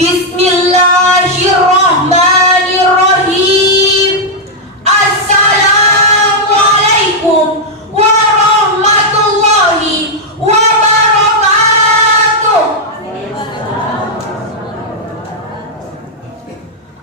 Bismillahirrahmanirrahim. Assalamualaikum warahmatullahi wabarakatuh.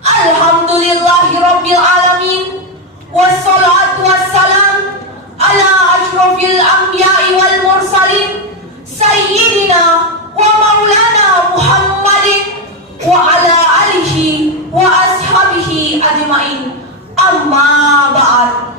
Alhamdulillahirabbil alamin. Wassalatu wassalam ala asyrofil anbiya'i wal mursalin sayyidina wa maulana Muhammadin wa ala alihi wa ashabihi ajma'in. Amma ba'd.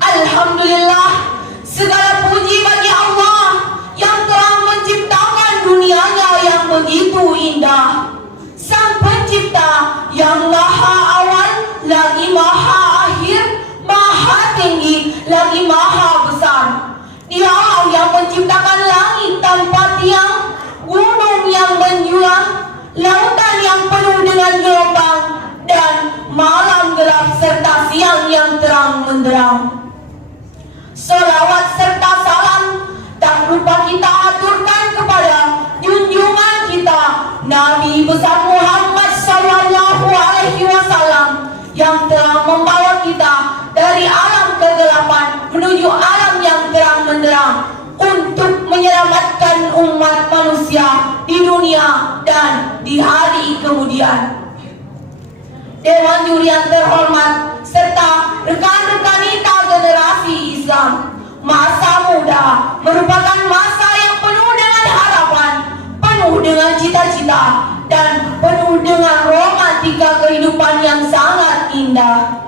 Alhamdulillah, segala puji bagi Allah yang telah menciptakan dunianya yang begitu indah. Sang pencipta yang maha awal lagi maha akhir, maha tinggi lagi maha besar. Dia yang menciptakan langit tanpa tiang, gunung yang menjulang, lautan yang penuh dengan gelombang, dan malam gelap serta siang yang terang menderang. Salawat serta salam tak lupa kita aturkan kepada junjungan kita Nabi besar Muhammad sallallahu alaihi wasallam yang telah membawa kita dari alam kegelapan menuju alam yang terang menderang untuk menyelamatkan umat manusia di dunia dan di hari kemudian. Dewan juri yang terhormat serta rekan-rekan kita generasi Islam, masa muda merupakan masa yang penuh dengan harapan, penuh dengan cita-cita, dan penuh dengan romantika kehidupan yang sangat indah.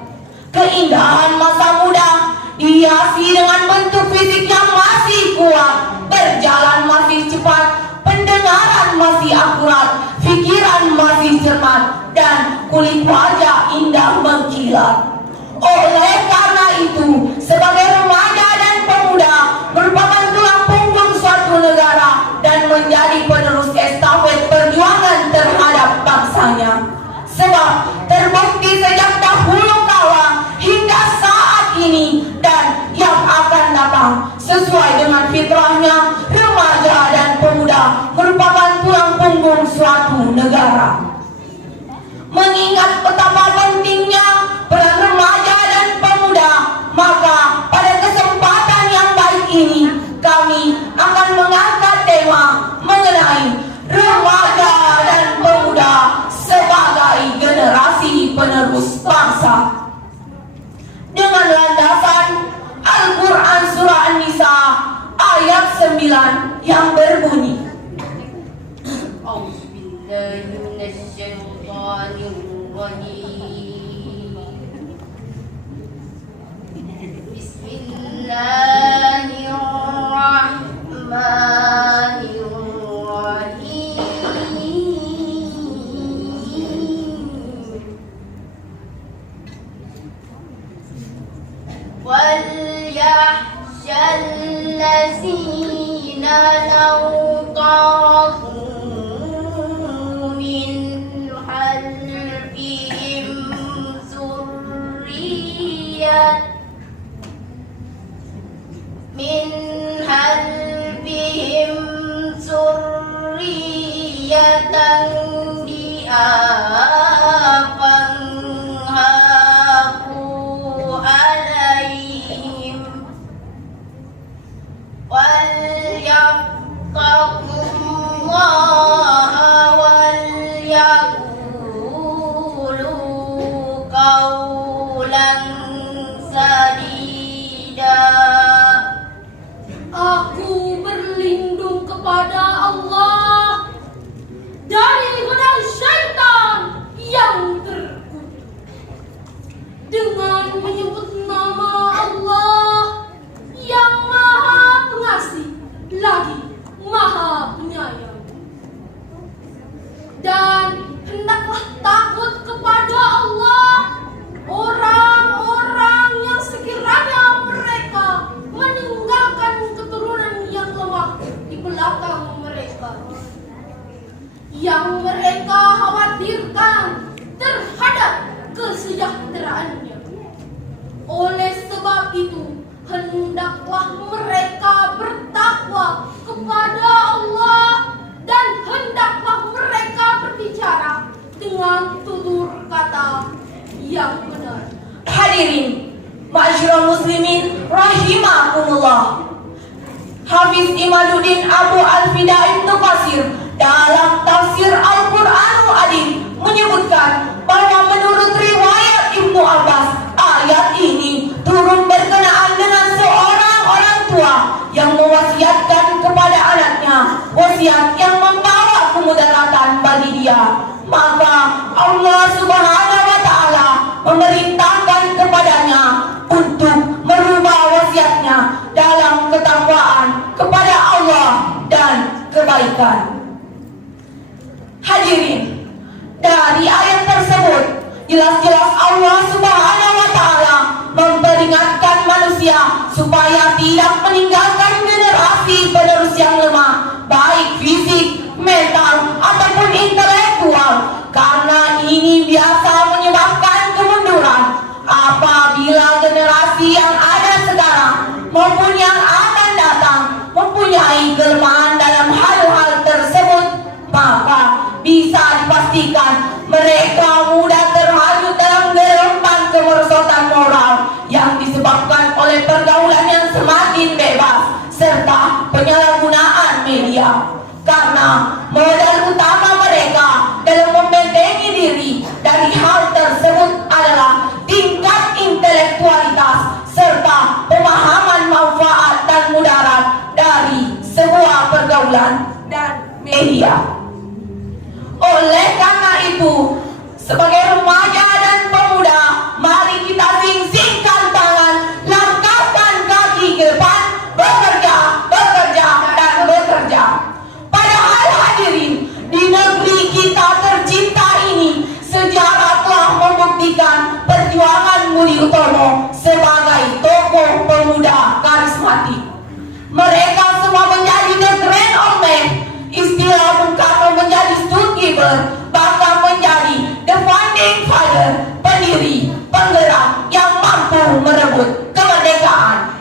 Keindahan masa muda dihiasi dengan bentuk fisik yang masih kuat, berjalan masih cepat, pendengaran masih akurat, pikiran masih cermat, dan kulit wajah indah mengkilat. Oleh karena itu, sebagai remaja dan pemuda merupakan tulang punggung suatu negara dan menjadi penerus estafet perjuangan terhadap bangsanya. Sebab terbukti sejak dahulu kala hingga saat ini dan yang akan datang, sesuai dengan fitrahnya, remaja dan pemuda merupakan tulang punggung suatu negara. Mengingat betapa pentingnya peran remaja dan pemuda, maka pada kesempatan yang baik ini kami akan mengangkat tema mengenai remaja dan pemuda sebagai generasi penerus bangsa. Dengan landasan Al-Quran Surah An-Nisa ayat 9 yang berbunyi, وَلْيَخْشَ الَّذِينَ لَوْ تَرَكُوا مِنْ خَلْفِهِمْ ذُرِّيَّةً ضِعَافًا خَافُوا عَلَيْهِمْ وَلْيَتَّقُوا اللَّهَ وَلْيَقُولُوا قَوْلًا سَدِيدًا. Aku berlindung kepada Allah dari godaan syaitan yang terkutuk dengan menyebut nama Allah yang Maha Pengasih lagi Maha Penyayang. Dan hendaklah takut kepada Allah orang-orang yang sekiranya mereka meninggalkan keturunan yang lemah di belakang mereka, yang mereka khawatirkan terhadap kesejahteraannya. Oleh sebab itu, hendaklah mereka bertakwa kepada Allah dan hendaklah mereka berbicara dengan tutur kata yang benar. Hadirin, ma'asyiral muslimin rahimakumullah. Hafiz Imaduddin Abu Al-Fida Ibnu Katsir dalam tafsir Al-Qur'anul Azim menyebutkan bahwa menurut riwayat Ibnu Abbas, ayat ini turun berkenaan dengan seorang orang tua yang mewasiatkan kepada anaknya wasiat yang membawa kemudaratan bagi dia. Maka Allah Subhanahu wa taala memerintahkan kepadanya untuk merubah wasiatnya dalam ketakwaan kepada Allah dan kebaikan. Hadirin, dari ayat tersebut jelas-jelas Allah Subhanahu wa taala memperingatkan manusia supaya tidak meninggalkan generasi penerus yang lemah, baik fisik, mental ataupun intelektual, karena ini biasa menyebabkan kemunduran. Apabila generasi yang ada sekarang maupun yang akan datang mempunyai kelemahan dalam hal-hal tersebut, maka bisa dipastikan mereka mudah terhanyut dalam gelombang kemerosotan moral yang disebabkan oleh pergaulan yang semakin bebas serta penyalahgunaan media. Karena modal utama mereka dalam membentengi diri dari hal tersebut adalah tingkat intelektualitas serta pemahaman manfaat dan mudarat dari sebuah pergaulan dan media. Oleh karena itu, sebagai remaja dan pemuda, mari kita sing-singkan tangan, langkahkan kaki ke depan, bekerja, bekerja, dan bekerja. Padahal hadirin, di negeri kita tercinta ini, sejarah telah membuktikan perjuangan Budi Utomo sebagai tokoh pemuda karismatik. Mereka semua menjadi the grand old man, istilah Bung Karno menjadi storekeeper, bahkan menjadi the founding father, pendiri, penggerak yang mampu merebut kemerdekaan.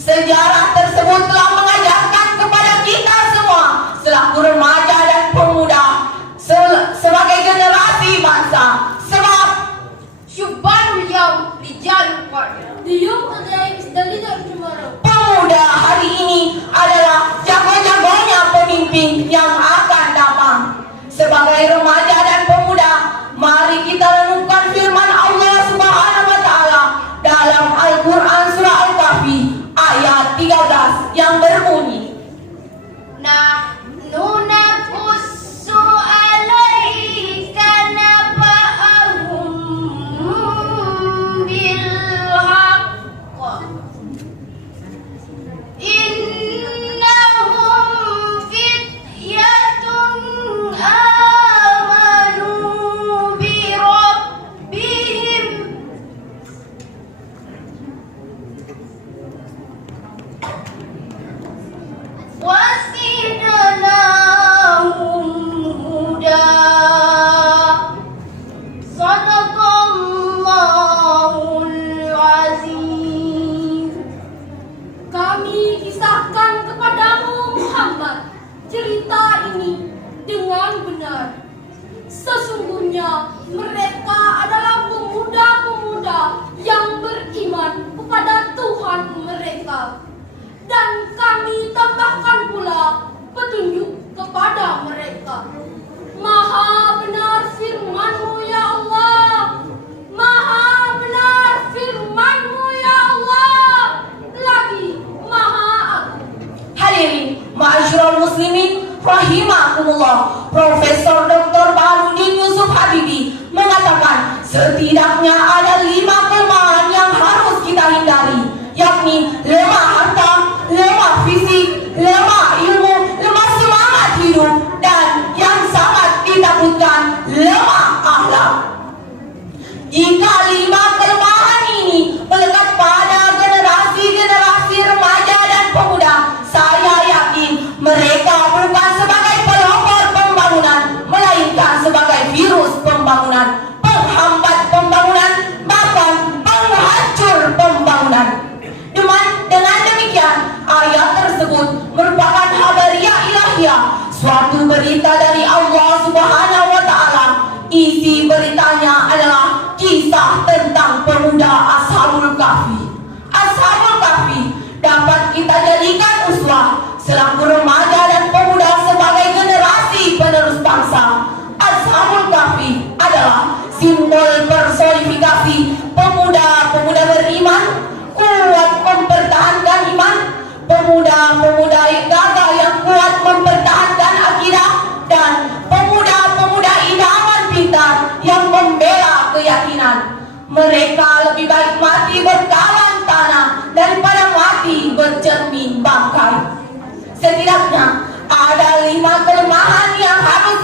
Sejarah tersebut telah mengajarkan kepada kita semua selaku remaja dan pemuda sebagai generasi bangsa, sebab Syubbanul yaum rijalul qadr. The youth today is the leader of tomorrow. pemuda hari ini adalah jago-jagonya pemimpin yang akan datang. Sebagai remaja dan pemuda, mari kita renungkan firman Allah Subhanahu wa taala dalam Al-Qur'an surah Al-Kahfi ayat 13 yang berbunyi, Nahnu naqussu 'alaika naba'ahum bil haqq. Innahum fityatun amanu bi rabbihim wasidnahum huda. Sadaqallahul azim. Kami kisahkan kepadamu Muhammad cerita ini dengan benar. Sesungguhnya mereka adalah pemuda-pemuda yang beriman kepada Tuhan mereka. Dan kami tambahkan pula petunjuk kepada mereka. Maha benar firman-Mu ya Allah. Maha benar firman-Mu ya Allah. Lagi Maha Agung. hadirin ma'asyiral muslimin rahimakumullah. Profesor Dr. Baharudin Yusuf Habibie mengatakan setidaknya ada 5 kelemahan yang harus kita hindari, yakni lemah harta, lemah fisik, lemah ilmu merupakan habaria ilahiyah, suatu berita dari Allah Subhanahu wa Ta'ala. Isi beritanya adalah kisah tentang pemuda Ashabul Kahfi. Ashabul Kahfi dapat kita jadikan uswah selaku remaja dan pemuda sebagai generasi penerus bangsa. Ashabul Kahfi adalah simbol personifikasi pemuda-pemuda beriman, kuat mempertahankan iman, pemuda-pemuda gagah yang kuat mempertahankan akidah, dan pemuda-pemuda idaman pintar yang membela keyakinan. Mereka lebih baik mati berkalan tanah daripada mati bercermin bangkai. Setidaknya ada 5 kelemahan yang harus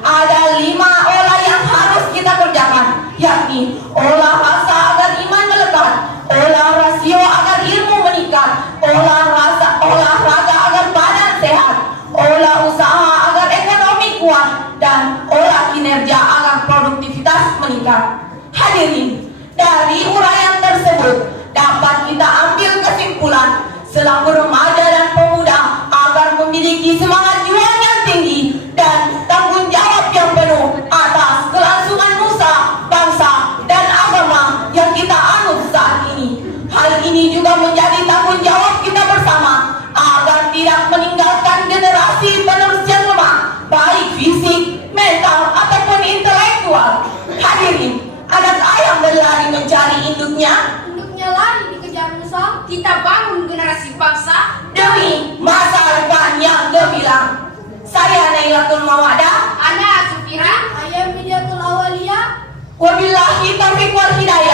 ada 5 olah yang harus kita kerjakan, yakni olah rasa agar iman melekat, olah rasio agar ilmu meningkat, olahraga agar badan sehat, olah usaha agar ekonomi kuat, dan olah kinerja agar produktivitas meningkat. Hadirin, dari uraian tersebut dapat kita ambil kesimpulan selaku remaja dan pemuda agar memiliki semangat juang yang tinggi dan tanggung jawab yang penuh atas kelangsungan nusa, bangsa, dan agama yang kita anut saat ini. Hal ini juga menjadi tanggung jawab kita bersama agar tidak meninggalkan generasi penerus yang lemah, baik fisik, mental, ataupun intelektual. Hadirin, anak ayam berlari mencari induknya, Induknya lari dikejar musuh. Kita bangun generasi bangsa demi masa depan yang gemilang. Saya Nailatul Mawadah, Ana Sufira Ayam Mediatul Awaliyah. wabillahi taufiq wal hidayah.